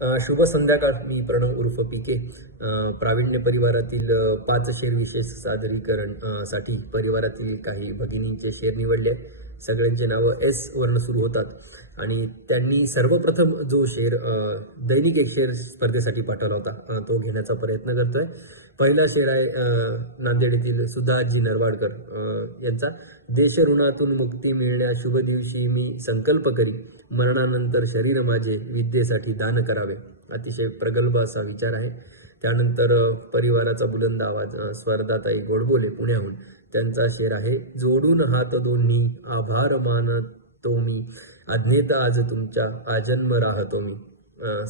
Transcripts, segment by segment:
शुभ संध्याकाळ मी प्रणव उर्फ पिके. प्रावीण्य परिवारातील पाच शेर विशेष सादरीकरणसाठी परिवारातील काही भगिनींचे शेर निवडले सगळ्यांचे नावं एस वर्ण सुरू होतात. आणि त्यांनी सर्वप्रथम जो शेर दैनिक एक शेर स्पर्धेसाठी पाठवला होता तो घेण्याचा प्रयत्न करतोय. पहिला शेर आहे नांदेड येथील सुधाजी नरवाडकर यांचा. देश ऋणातून मुक्ती मिळण्या शुभ दिवशी मी संकल्प करी मरणानंतर शरीर माझे विद्येसाठी दान करावे. अतिशय प्रगल्भ असा विचार आहे. त्यानंतर परिवाराचा बुलंद आवाज अ, गोडबोले पुण्याहून त्यांचा शेर आहे. जोडून हात दोन्ही आभार मानतो मी. अज्ञेत आज तुमच्या आजन्म राहतो मी.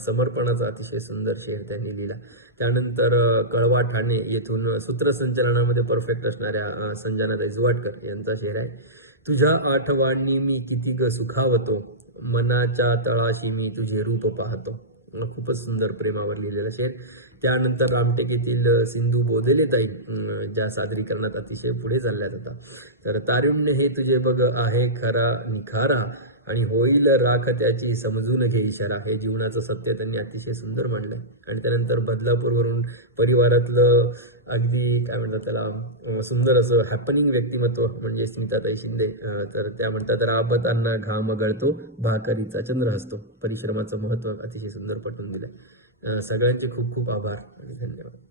समर्पणाचा अतिशय सुंदर शेर त्यांनी लिहिला. त्यानंतर कळवा ठाणे येथून सूत्रसंचलनामध्ये परफेक्ट असणाऱ्या संजना जुवाटकर यांचा शेर आहे. तुझ्या आठवणी मी किती ग सुखावतो. मनाच्या तळाशी मी तुझे रूप पाहतो. खूपच सुंदर प्रेमावर लिहिलेलं शेर त्यानंतर रामटेक येथील सिंधू बोधलेताई ज्या सादरीकरणात अतिशय पुढे चालल्या जातात तर तारुण्य हे तुझे बघ आहे खरा निखारा. आणि होईल राख त्याची समजून घे इशारा. हे जीवनाचं सत्य त्यांनी अतिशय सुंदर मांडलंय. आणि त्यानंतर बदलापूरवरून परिवारातलं अगदी काय म्हणतात त्याला सुंदर असं हॅपनिंग व्यक्तिमत्व म्हणजे स्मिताताई शिंदे तर त्या म्हणतात राबतांना घाम गळतो भाकरीचा चंद्र असतो परिश्रमाचं महत्त्व अतिशय सुंदर पटवून दिलं सगळ्यांचे खूप खूप आभार आणि धन्यवाद.